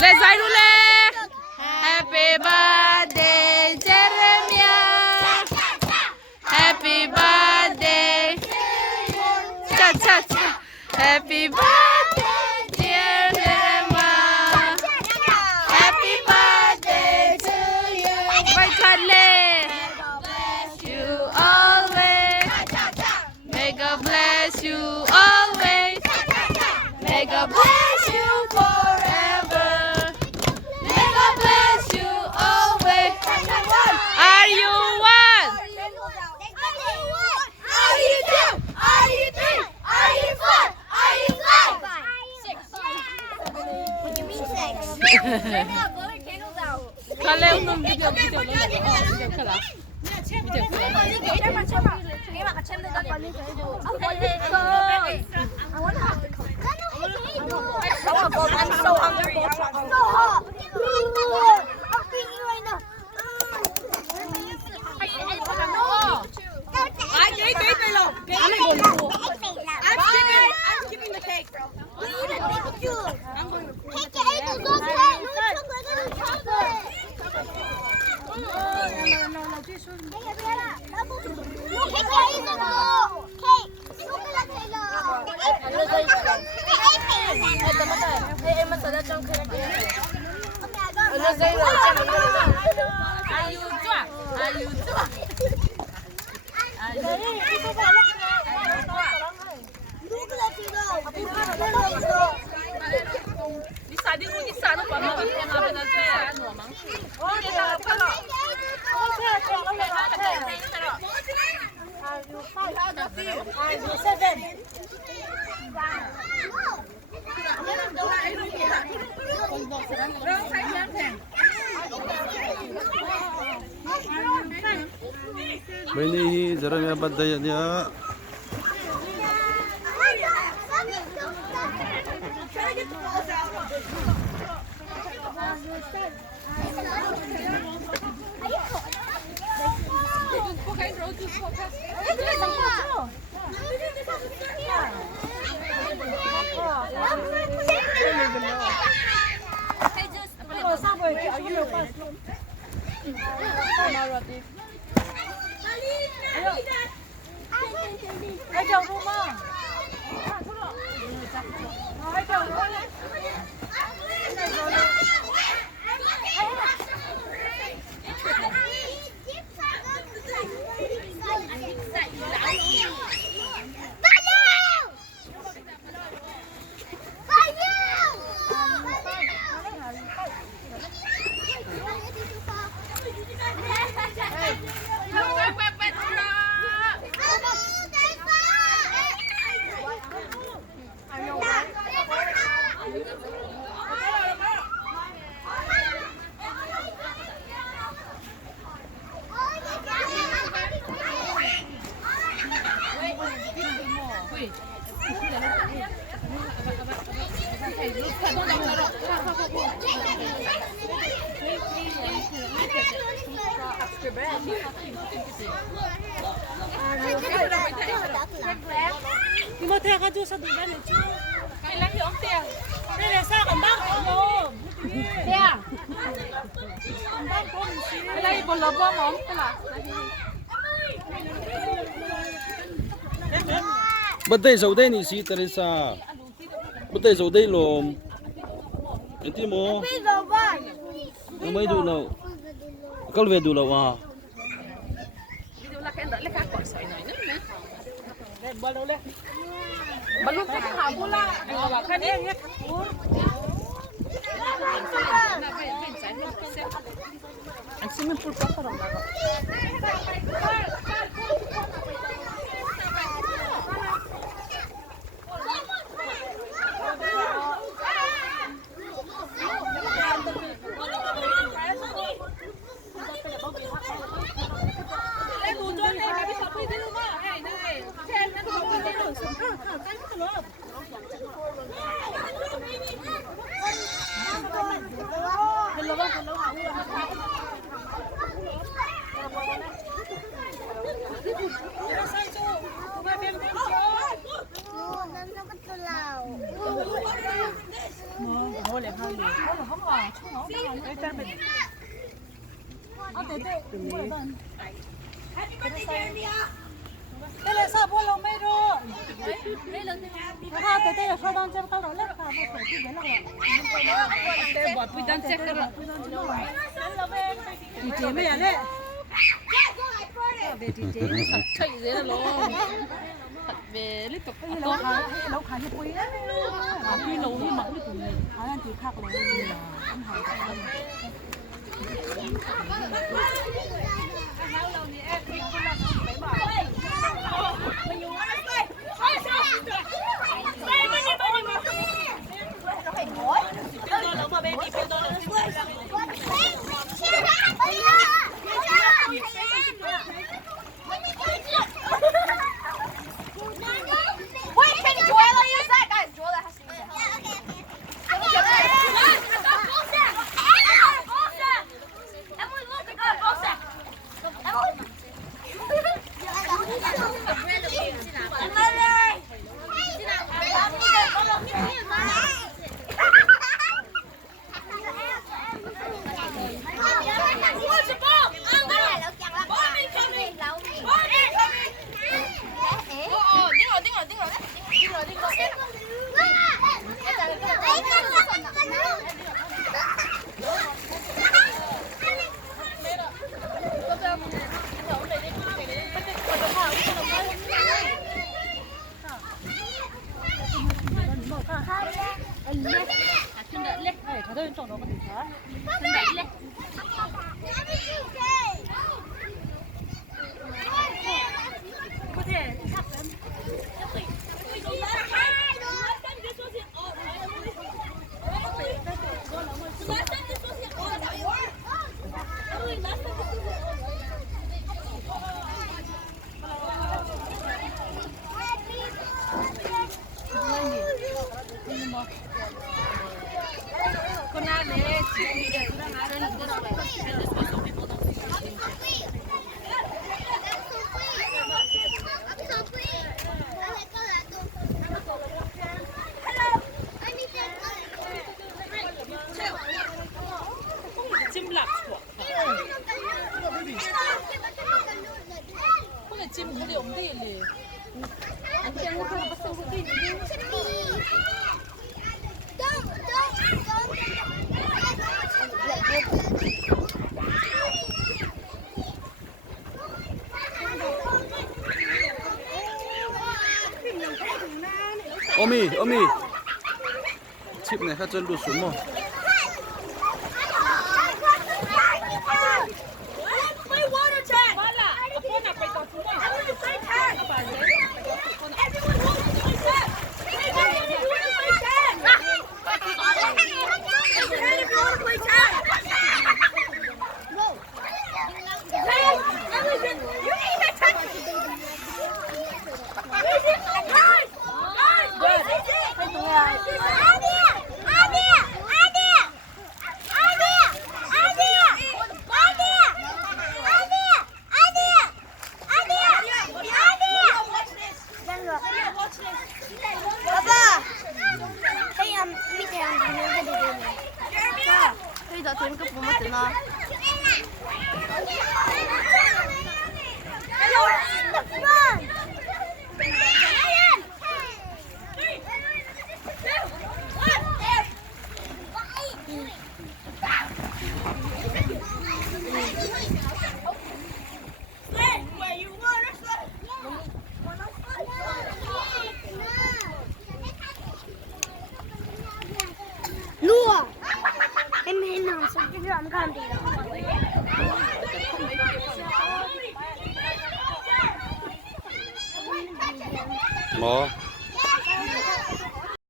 Lên dây luôn lên. Happy birthday Jeremiah. Happy birthday. Cha cha cha. Happy birthday dear Jeremiah. Happy birthday to you. Quay thân lên. You always. May God bless you always. May God bless you forever. May God bless you always. Are you one? Are you two? Are you three? Are you four? Are you five? 6. What do you mean 6? Blow your candles out. Kalian nung video video na lang. Oh, video ka lang. Video ka lang. I'm so hungry. I'm thinking right now. I'm skipping the cake, bro. We eat a big juice. I'm going to cake. Cake is okay. Chocolate. Bini Jeremiah birthday dia. Nhưng mà theo cái chú sao tụi bên này chú Cái lá hiệu ông tiền. đây là sao còn bác không đâu Tiền. bác có một xíu Cái lá bò lợp bò mỏng. Cái là. Birthday sau đây ni si Teresa. Birthday sau đây lom. Iti mo. May du lo. Kal ve du lo wa. Video là cái đỡ lấy khác quả sỏi này nữa nè. lên bờ đâu lên Balon ka ka bula. Ay wa ka ni. Ang swimming pool pa ka ron ba? 这里上坡了没着？他在这说当真看到那个不可去别那个。你姐妹嘞？Chạy dễ luôn. Về lấy cặp lâu khá như quỳ đấy. Khi lâu như mẫu đi cùng này. Anh chỉ khác là anh hỏi Wait, can Joella use that? Guys, Joella has to use that. Emily, look, I got a ball sack. What's the ball? Bobby coming. Bobby coming. 저도 좀 너무 좋다. 찜 lạc chuột. Không phải 찜 cái điều gì liền. Anh xem nó không có sâu cái gì. 어미 칩 này khác chân đụt xuống rồi. Play water tag. Everyone play tag. Everyone wants to play tag. Everyone play tag. Everyone play tag. You need to tag. Bây giờ thêm cái bộ mặt nó. Lua. Em hình nào sẽ cái làm con đi đâu. 뭐